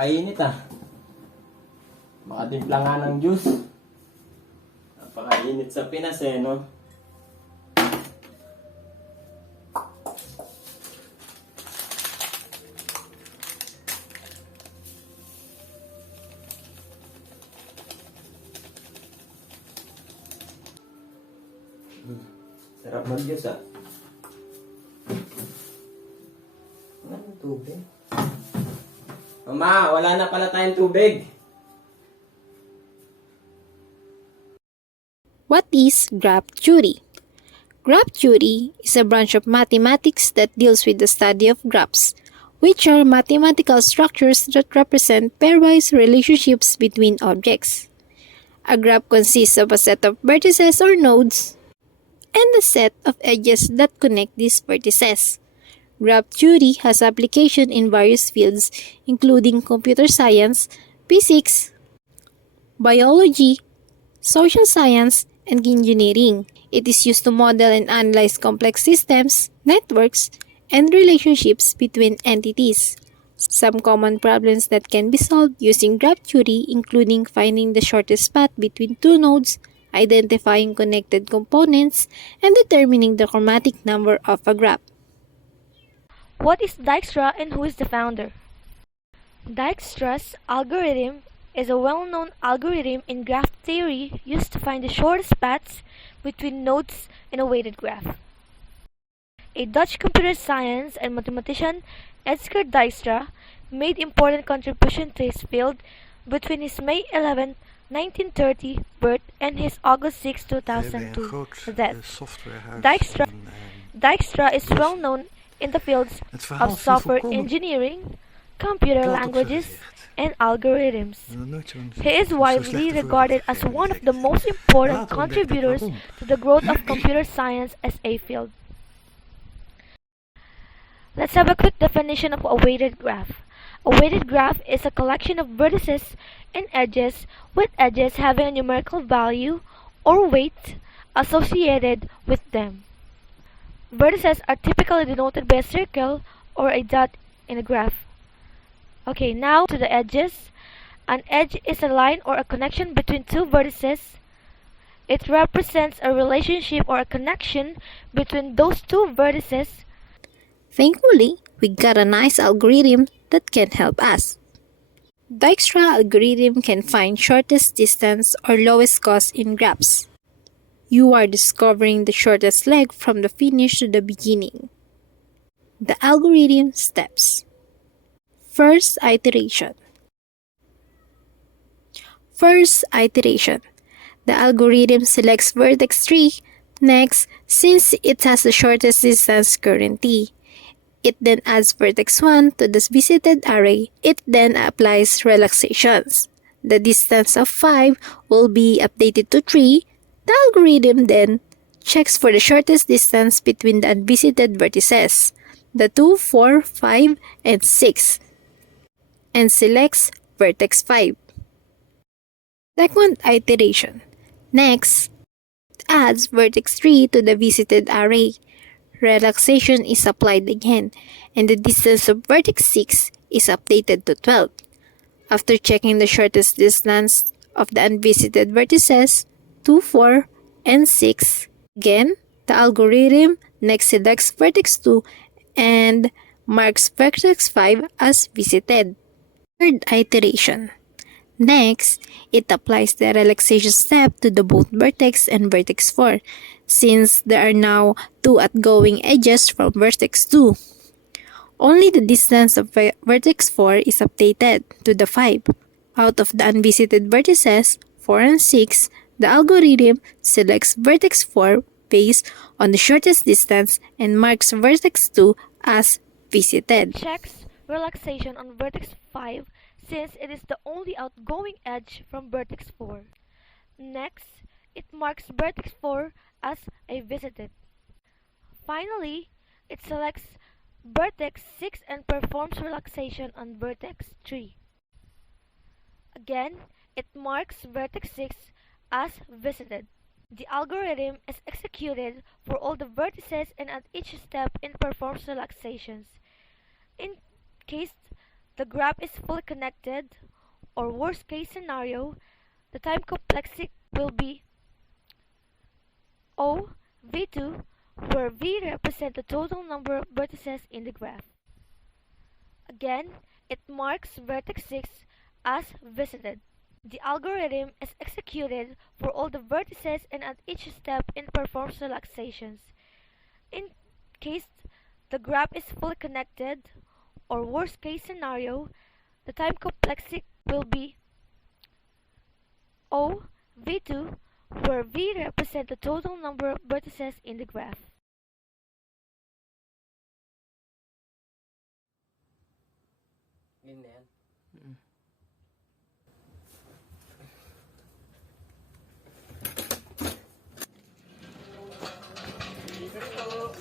Napakainit ah. Makatimpla nga ng juice. Napakainit sa Pinas eh, no? Sarap mag-juice ah. Ano tubig? Mama, wala na pala tayong tubig. What is graph theory? Graph theory is a branch of mathematics that deals with the study of graphs, which are mathematical structures that represent pairwise relationships between objects. A graph consists of a set of vertices or nodes and a set of edges that connect these vertices. Graph theory has application in various fields including computer science, physics, biology, social science, and engineering. It is used to model and analyze complex systems, networks, and relationships between entities. Some common problems that can be solved using graph theory including finding the shortest path between two nodes, identifying connected components, and determining the chromatic number of a graph. What is Dijkstra and who is the founder? Dijkstra's algorithm is a well-known algorithm in graph theory used to find the shortest paths between nodes in a weighted graph. A Dutch computer science and mathematician, Edgar Dijkstra, made important contribution to his field between his May 11, 1930 birth and his August 6, 2002 death. Dijkstra is well known in the fields of software engineering, computer languages, and algorithms. He is widely regarded as one of the most important contributors to the growth of computer science as a field. Let's have a quick definition of a weighted graph. A weighted graph is a collection of vertices and edges with edges having a numerical value or weight associated with them. Vertices are typically denoted by a circle or a dot in a graph. Okay, now to the edges. An edge is a line or a connection between two vertices. It represents a relationship or a connection between those two vertices. Thankfully, we got a nice algorithm that can help us. Dijkstra algorithm can find shortest distance or lowest cost in graphs. You are discovering the shortest leg from the finish to the beginning. The algorithm steps. First iteration. The algorithm selects vertex 3. Next, since it has the shortest distance currently, it then adds vertex 1 to the visited array. It then applies relaxations. The distance of 5 will be updated to 3. The algorithm then checks for the shortest distance between the unvisited vertices, the 2, 4, 5, and 6, and selects vertex 5. Second iteration. Next, adds vertex 3 to the visited array. Relaxation is applied again, and the distance of vertex 6 is updated to 12. After checking the shortest distance of the unvisited vertices, 2, 4, and 6, again, the algorithm next selects vertex 2 and marks vertex 5 as visited. Third iteration. Next, it applies the relaxation step to the both vertex and vertex 4, since there are now two outgoing edges from vertex 2. Only the distance of vertex 4 is updated to the 5. Out of the unvisited vertices 4 and 6, the algorithm selects vertex 4 based on the shortest distance and marks vertex 2 as visited. Checks relaxation on vertex 5 since it is the only outgoing edge from vertex 4. Next, it marks vertex 4 as a visited. Finally, it selects vertex 6 and performs relaxation on vertex 3. Again, it marks vertex 6 as visited. The algorithm is executed for all the vertices and at each step it performs relaxations. In case the graph is fully connected, or worst case scenario, the time complexity will be O V2, where V represents the total number of vertices in the graph. Again, it marks vertex 6 as visited. The algorithm is executed for all the vertices and at each step it performs relaxations. In case the graph is fully connected, or worst case scenario, the time complexity will be O V2, where V represents the total number of vertices in the graph. Yun na yan.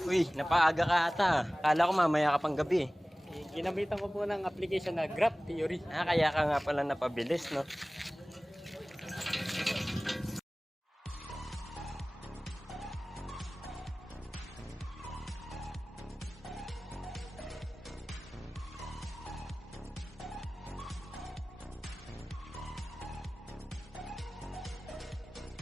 Uy, napaaga ka ata. Kala ko mamaya ka pang gabi. Ginamitan ko po ng application na graph theory. Kaya ka nga pala napabilis, no?